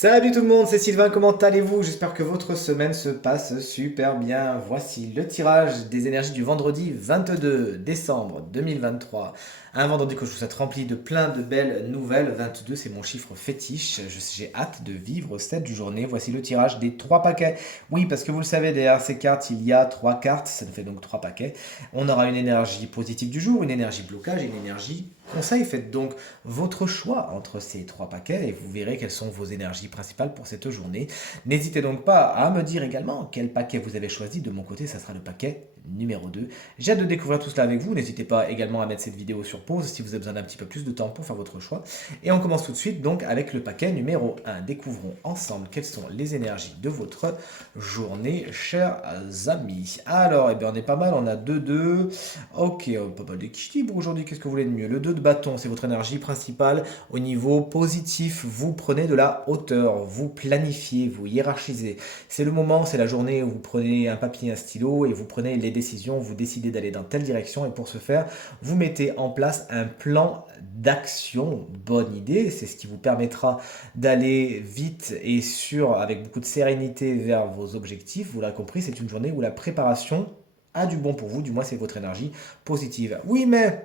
Salut tout le monde, c'est Sylvain, comment allez-vous? J'espère que votre semaine se passe super bien. Voici le tirage des énergies du vendredi 22 décembre 2023. Un vendredi que je vous souhaite rempli de plein de belles nouvelles. 22, c'est mon chiffre fétiche. J'ai hâte de vivre cette journée. Voici le tirage des 3 paquets. Oui, parce que vous le savez, derrière ces cartes, il y a 3 cartes. Ça nous fait donc 3 paquets. On aura une énergie positive du jour, une énergie blocage et une énergie conseil. Faites donc votre choix entre ces 3 paquets et vous verrez quelles sont vos énergies principales pour cette journée. N'hésitez donc pas à me dire également quel paquet vous avez choisi. De mon côté, ça sera le paquet numéro 2. J'ai hâte de découvrir tout cela avec vous. N'hésitez pas également à mettre cette vidéo sur pause si vous avez besoin d'un petit peu plus de temps pour faire votre choix. Et on commence tout de suite donc avec le paquet numéro 1. Découvrons ensemble quelles sont les énergies de votre journée, chers amis. Alors, eh bien, on est pas mal, on a 2-2. Ok, pas mal d'équilibre aujourd'hui, qu'est-ce que vous voulez de mieux? Le 2 de bâton, c'est votre énergie principale au niveau positif. Vous prenez de la hauteur, vous planifiez, vous hiérarchisez. C'est le moment, c'est la journée où vous prenez un papier, un stylo et vous prenez les décisions, vous décidez d'aller dans telle direction et pour ce faire, vous mettez en place un plan d'action. Bonne idée, c'est ce qui vous permettra d'aller vite et sûr, avec beaucoup de sérénité vers vos objectifs. Vous l'avez compris, c'est une journée où la préparation a du bon pour vous, du moins c'est votre énergie positive. Oui, mais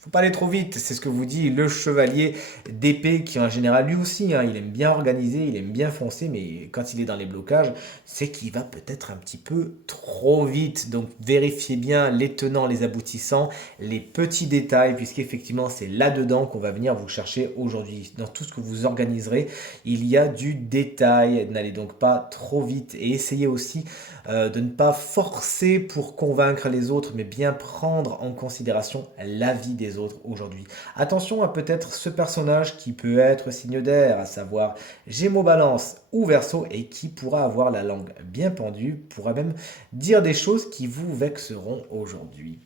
faut pas aller trop vite, c'est ce que vous dit le chevalier d'épée qui en général lui aussi, hein, il aime bien organiser, il aime bien foncer, mais quand il est dans les blocages, c'est qu'il va peut-être un petit peu trop vite. Donc vérifiez bien les tenants, les aboutissants, les petits détails, puisqu'effectivement c'est là-dedans qu'on va venir vous chercher aujourd'hui. Dans tout ce que vous organiserez, il y a du détail, n'allez donc pas trop vite et essayez aussi de ne pas forcer pour convaincre les autres, mais bien prendre en considération l'avis des autres aujourd'hui. Attention à peut-être ce personnage qui peut être signe d'air, à savoir Gémeaux, Balance ou Verseau, et qui pourra avoir la langue bien pendue, pourra même dire des choses qui vous vexeront aujourd'hui.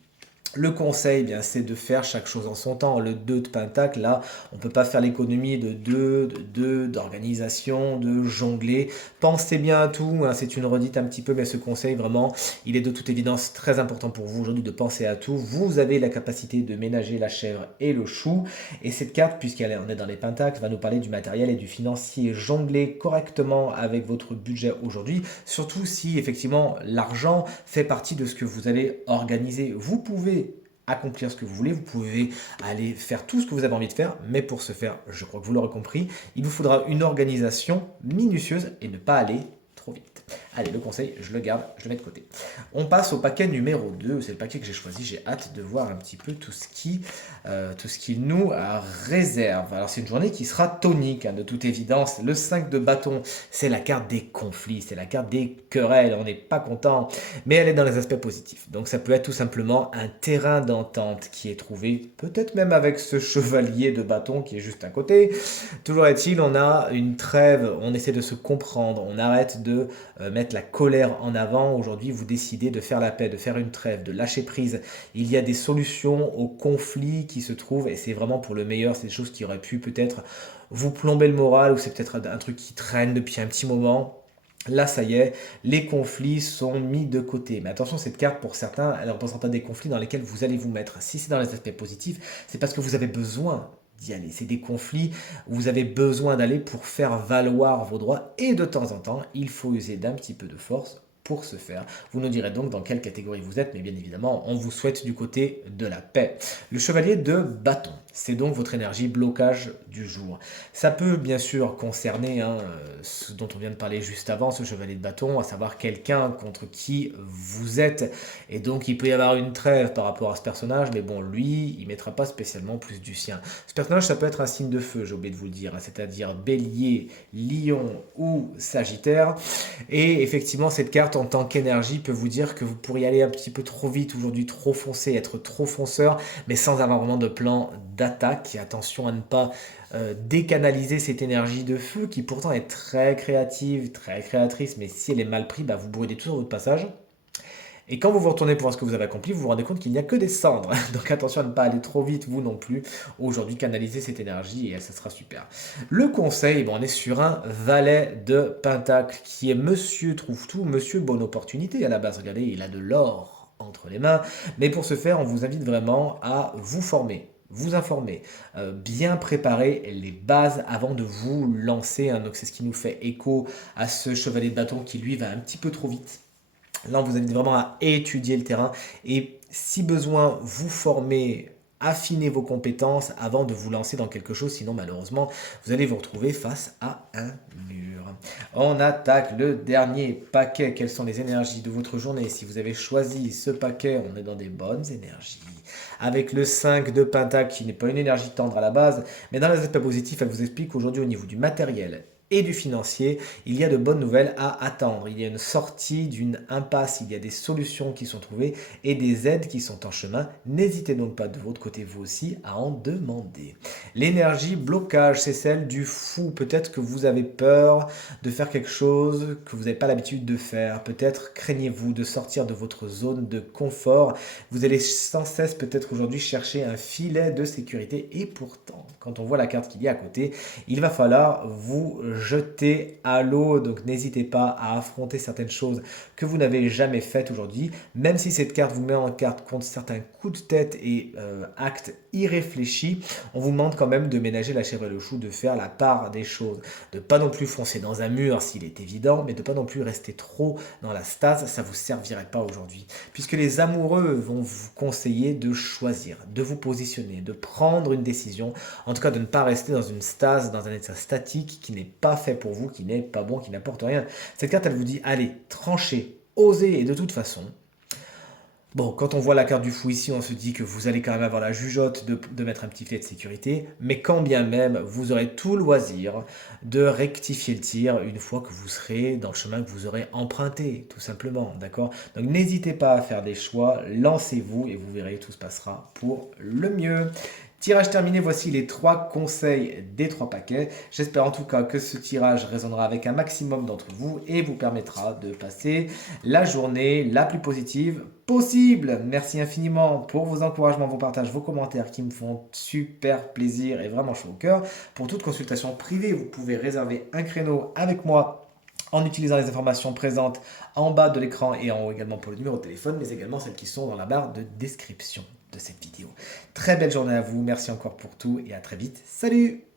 Le conseil, eh bien, c'est de faire chaque chose en son temps. Le 2 de Pentacle, là, on ne peut pas faire l'économie d'organisation, de jongler. Pensez bien à tout, hein, c'est une redite un petit peu, mais ce conseil, vraiment, il est de toute évidence très important pour vous aujourd'hui de penser à tout. Vous avez la capacité de ménager la chèvre et le chou. Et cette carte, puisqu'elle est dans les Pentacles, va nous parler du matériel et du financier. Jongler correctement avec votre budget aujourd'hui, surtout si effectivement l'argent fait partie de ce que vous allez organiser. Vous pouvez accomplir ce que vous voulez, vous pouvez aller faire tout ce que vous avez envie de faire, mais pour ce faire, je crois que vous l'aurez compris, il vous faudra une organisation minutieuse et ne pas aller trop vite. Allez, le conseil, je le garde, je le mets de côté. On passe au paquet numéro 2, c'est le paquet que j'ai choisi, j'ai hâte de voir un petit peu tout ce qu'il nous réserve. Alors c'est une journée qui sera tonique, hein, de toute évidence. Le 5 de bâton, c'est la carte des conflits, c'est la carte des querelles, on n'est pas content, mais elle est dans les aspects positifs. Donc ça peut être tout simplement un terrain d'entente qui est trouvé, peut-être même avec ce chevalier de bâton qui est juste à côté. Toujours est-il, on a une trêve, on essaie de se comprendre, on arrête de mettre la colère en avant. Aujourd'hui, vous décidez de faire la paix, de faire une trêve, de lâcher prise. Il y a des solutions aux conflits qui se trouvent et c'est vraiment pour le meilleur. C'est des choses qui auraient pu peut-être vous plomber le moral ou c'est peut-être un truc qui traîne depuis un petit moment. Là, ça y est, les conflits sont mis de côté. Mais attention, cette carte, pour certains, elle représente des conflits dans lesquels vous allez vous mettre. Si c'est dans les aspects positifs, c'est parce que vous avez besoin d'y aller. C'est des conflits où vous avez besoin d'aller pour faire valoir vos droits. Et de temps en temps, il faut user d'un petit peu de force pour ce faire. Vous nous direz donc dans quelle catégorie vous êtes, mais bien évidemment, on vous souhaite du côté de la paix. Le chevalier de bâton, c'est donc votre énergie blocage du jour. Ça peut bien sûr concerner ce dont on vient de parler juste avant, ce chevalier de bâton, à savoir quelqu'un contre qui vous êtes. Et donc il peut y avoir une trêve par rapport à ce personnage, mais bon, lui, il ne mettra pas spécialement plus du sien. Ce personnage, ça peut être un signe de feu, j'ai oublié de vous le dire, hein, c'est-à-dire bélier, lion ou sagittaire. Et effectivement, cette carte en tant qu'énergie peut vous dire que vous pourriez aller un petit peu trop vite aujourd'hui, trop foncé, être trop fonceur, mais sans avoir vraiment de plan d'attaque. Et attention à ne pas décanaliser cette énergie de feu qui pourtant est très créative, très créatrice, mais si elle est mal prise, bah, vous brûlez tout sur votre passage. Et quand vous vous retournez pour voir ce que vous avez accompli, vous vous rendez compte qu'il n'y a que des cendres. Donc attention à ne pas aller trop vite, vous non plus. Aujourd'hui, canalisez cette énergie et ça sera super. Le conseil, bon, on est sur un valet de Pentacle qui est Monsieur Trouve-Tout, Monsieur Bonne Opportunité à la base. Regardez, il a de l'or entre les mains. Mais pour ce faire, on vous invite vraiment à vous former. vous informer, bien préparer les bases avant de vous lancer, hein. Donc c'est ce qui nous fait écho à ce chevalier de bâton qui lui va un petit peu trop vite. Là, vous invite vraiment à étudier le terrain et si besoin, vous former, affiner vos compétences avant de vous lancer dans quelque chose. Sinon, malheureusement, vous allez vous retrouver face à un mur. On attaque le dernier paquet. Quelles sont les énergies de votre journée? Si vous avez choisi ce paquet, on est dans des bonnes énergies. Avec le 5 de Pentacle, qui n'est pas une énergie tendre à la base, mais dans les aspects positifs, elle vous explique qu'aujourd'hui, au niveau du matériel et du financier, il y a de bonnes nouvelles à attendre. Il y a une sortie d'une impasse, il y a des solutions qui sont trouvées et des aides qui sont en chemin. N'hésitez donc pas de votre côté, vous aussi, à en demander. L'énergie blocage, c'est celle du fou. Peut-être que vous avez peur de faire quelque chose que vous n'avez pas l'habitude de faire. Peut-être craignez-vous de sortir de votre zone de confort. Vous allez sans cesse peut-être aujourd'hui chercher un filet de sécurité et pourtant, quand on voit la carte qu'il y a à côté, il va falloir vous jeter à l'eau. Donc n'hésitez pas à affronter certaines choses que vous n'avez jamais faites aujourd'hui. Même si cette carte vous met en carte contre certains coups de tête et actes irréfléchis, on vous demande quand même de ménager la chèvre et le chou, de faire la part des choses. De pas non plus foncer dans un mur s'il est évident, mais de pas non plus rester trop dans la stase, ça ne vous servirait pas aujourd'hui. Puisque les amoureux vont vous conseiller de choisir, de vous positionner, de prendre une décision, en tout cas de ne pas rester dans une stase, dans un état statique qui n'est pas fait pour vous, qui n'est pas bon, qui n'apporte rien. Cette carte, elle vous dit, allez, tranchez, osez, et de toute façon, bon, quand on voit la carte du fou ici, on se dit que vous allez quand même avoir la jugeote de mettre un petit filet de sécurité, mais quand bien même, vous aurez tout le loisir de rectifier le tir une fois que vous serez dans le chemin que vous aurez emprunté, tout simplement, d'accord? Donc n'hésitez pas à faire des choix, lancez-vous et vous verrez, tout se passera pour le mieux. Tirage terminé, voici les 3 conseils des 3 paquets. J'espère en tout cas que ce tirage résonnera avec un maximum d'entre vous et vous permettra de passer la journée la plus positive possible. Merci infiniment pour vos encouragements, vos partages, vos commentaires qui me font super plaisir et vraiment chaud au cœur. Pour toute consultation privée, vous pouvez réserver un créneau avec moi en utilisant les informations présentes en bas de l'écran et en haut également pour le numéro de téléphone, mais également celles qui sont dans la barre de description de cette vidéo. Très belle journée à vous, merci encore pour tout et à très vite. Salut!